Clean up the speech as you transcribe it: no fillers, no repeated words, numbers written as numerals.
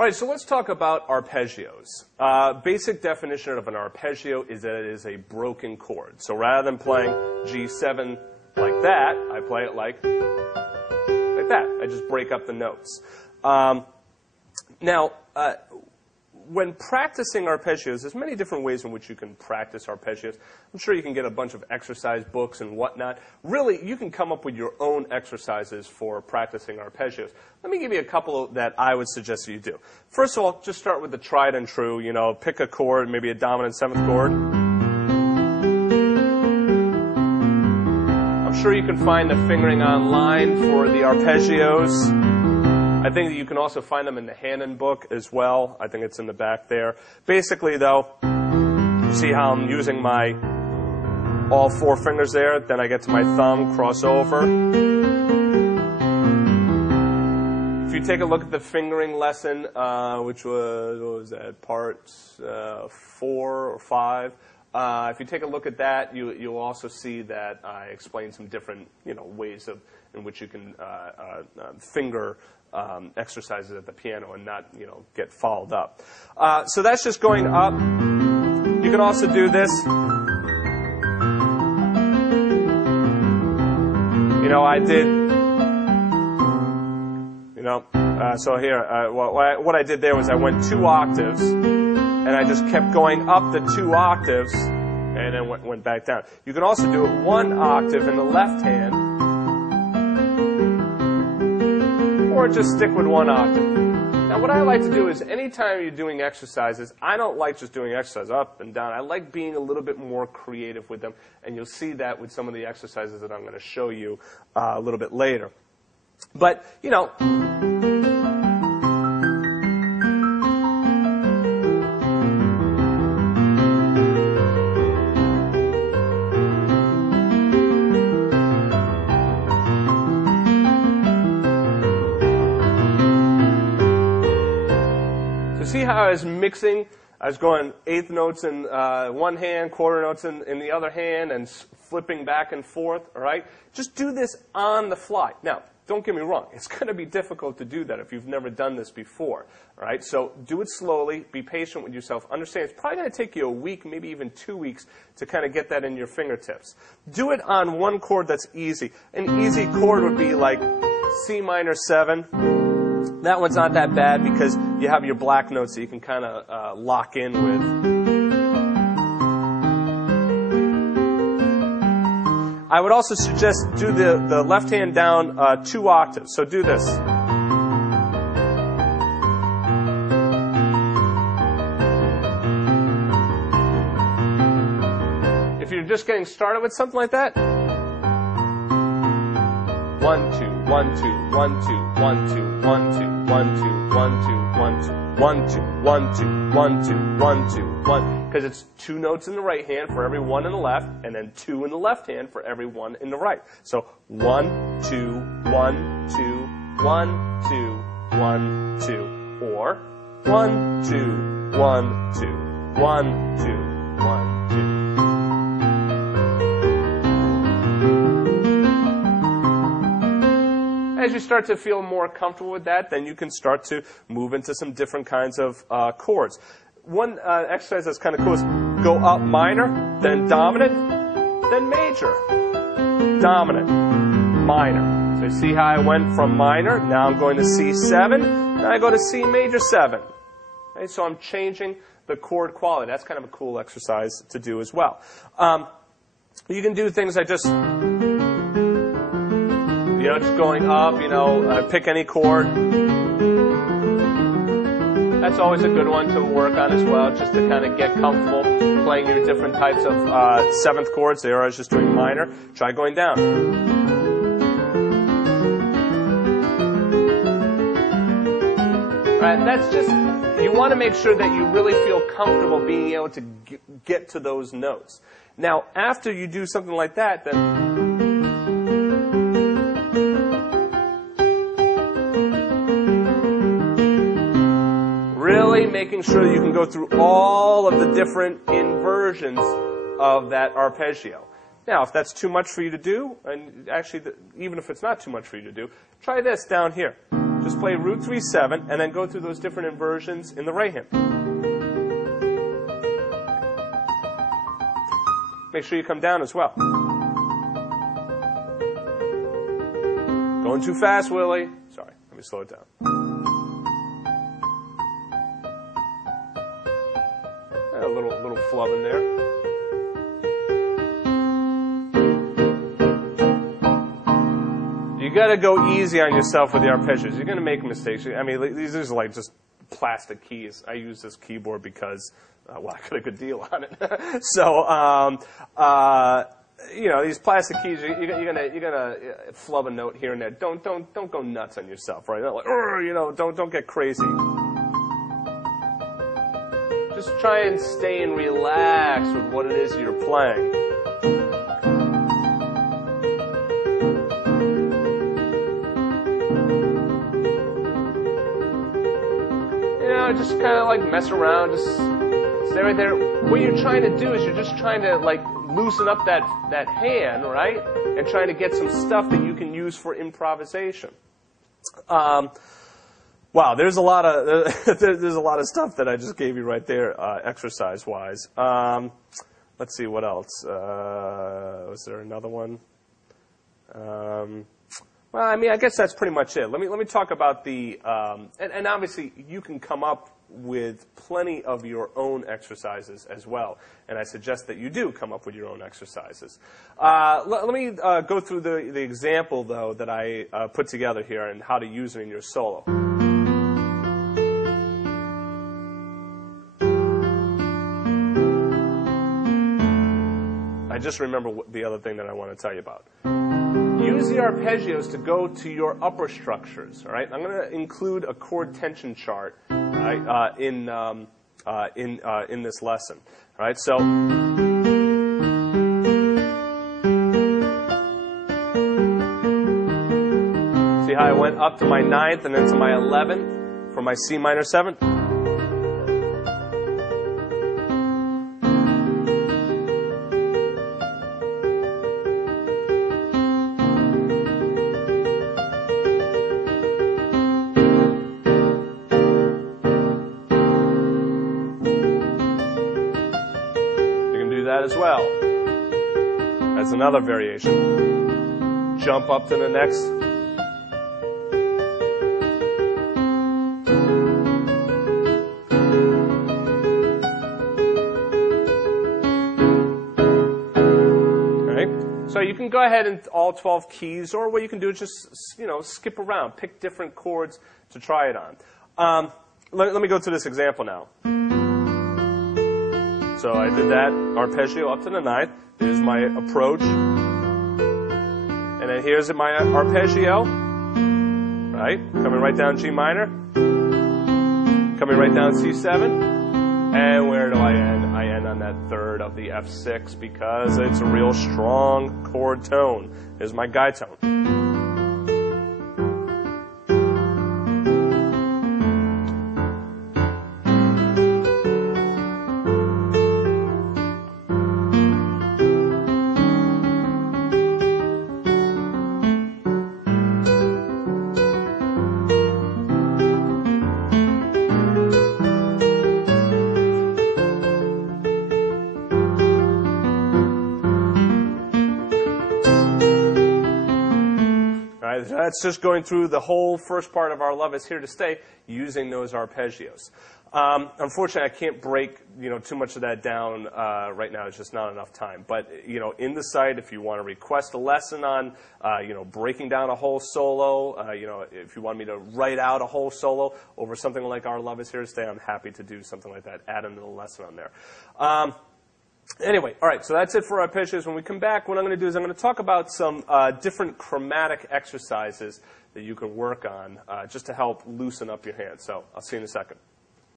All right, so let's talk about arpeggios. Basic definition of an arpeggio is that it is a broken chord. So rather than playing G7 like that, I play it like that. I just break up the notes. Now, when practicing arpeggios, there's many different ways in which you can practice arpeggios. I'm sure you can get a bunch of exercise books and whatnot. Really, you can come up with your own exercises for practicing arpeggios. Let me give you a couple that I would suggest that you do. First of all, just start with the tried and true. You know, pick a chord, maybe a dominant seventh chord. I'm sure you can find the fingering online for the arpeggios. I think that you can also find them in the Hannon book as well. I think it's in the back there. Basically, though, you see how I'm using my all four fingers there. Then I get to my thumb, cross over. If you take a look at the fingering lesson, which was, what was that, part 4 or 5, if you take a look at that, you'll also see that I explain some different, ways in which you can finger exercises at the piano and not, get fouled up. So that's just going up. You can also do this. I did, so here, what I did there was I went 2 octaves, and I just kept going up the 2 octaves, and then went back down. You can also do it 1 octave in the left hand, or just stick with 1 octave. Now, what I like to do is anytime you're doing exercises, I don't like just doing exercise up and down. I like being a little bit more creative with them, and you'll see that with some of the exercises that I'm going to show you a little bit later. But, see how I was mixing? I was going eighth notes in one hand, quarter notes in the other hand, and flipping back and forth, all right? Just do this on the fly. Now, don't get me wrong. It's going to be difficult to do that if you've never done this before, all right? So do it slowly. Be patient with yourself. Understand it's probably going to take you a week, maybe even 2 weeks to kind of get that in your fingertips. Do it on one chord that's easy. An easy chord would be like C minor 7. That one's not that bad because you have your black notes that you can kind of lock in with. I would also suggest do the left hand down 2 octaves. So do this. If you're just getting started with something like that, 1, 2, 1, 2, 1, 2, 1, 2, 1, 2, 1, 2, 1, 2, 1, 2, 1, 2, 1, 2, 1, 2, 1, 2, 1. Because it's 2 notes in the right hand for every 1 in the left, and then 2 in the left hand for every 1 in the right. So 1, 2, 1, 2, 1, 2, 1, 2. Or 1, 2, 1, 2, 1, 2, 1, 2. As you start to feel more comfortable with that, then you can start to move into some different kinds of chords. One exercise that's kind of cool is go up minor, then dominant, then major. Dominant, minor. So you see how I went from minor, now I'm going to C7, now I go to C major 7. Okay, so I'm changing the chord quality. That's kind of a cool exercise to do as well. You can do things like just going up, pick any chord. That's always a good one to work on as well, just to kind of get comfortable playing your different types of 7th chords. There I was just doing minor. Try going down. All right, that's just, you want to make sure that you really feel comfortable being able to get to those notes. Now, after you do something like that, then really making sure that you can go through all of the different inversions of that arpeggio. Now, if that's too much for you to do, and actually, even if it's not too much for you to do, try this down here. just play root 3/7 and then go through those different inversions in the right hand. Make sure you come down as well. Going too fast, Willie. Sorry, let me slow it down. A little flub in there. You got to go easy on yourself with the arpeggios. You're going to make mistakes. I mean, these are like just plastic keys. I use this keyboard because, well, I got a good deal on it. So, you know, these plastic keys, you're gonna flub a note here and there. Don't go nuts on yourself, right? Not like, you know, don't get crazy. Just try and stay and relax with what it is you're playing. You know, just kind of like mess around, just stay right there. What you're trying to do is you're just trying to like loosen up that hand, right? And trying to get some stuff that you can use for improvisation. Wow, there's a lot of stuff that I just gave you right there, exercise-wise. Let's see what else. Was there another one? Well, I mean, I guess that's pretty much it. Let me talk about the and obviously you can come up with plenty of your own exercises as well, and I suggest that you do come up with your own exercises. Let me go through the example though that I put together here and how to use it in your solo. I just remember the other thing that I want to tell you about. Use the arpeggios to go to your upper structures. All right, I'm going to include a chord tension chart, right, in this lesson. All right, so see how I went up to my 9th and then to my 11th for my C minor 7th. As well. That's another variation. Jump up to the next. Okay. So you can go ahead and all 12 keys, or what you can do is just, you know, skip around, pick different chords to try it on. Let me go to this example now. So I did that arpeggio up to the 9th. There's my approach. And then here's my arpeggio. Right? Coming right down G minor. Coming right down C7. And where do I end? I end on that 3rd of the F6 because it's a real strong chord tone. There's my guide tone. That's just going through the whole first part of our Love Is Here to Stay using those arpeggios. Unfortunately, I can't break too much of that down right now. It's just not enough time. But in the site, if you want to request a lesson on breaking down a whole solo, if you want me to write out a whole solo over something like Our Love Is Here to Stay, I'm happy to do something like that. Add another lesson on there. Anyway, all right, so that's it for arpeggios. When we come back, what I'm going to do is I'm going to talk about some different chromatic exercises that you can work on just to help loosen up your hands. So I'll see you in a second.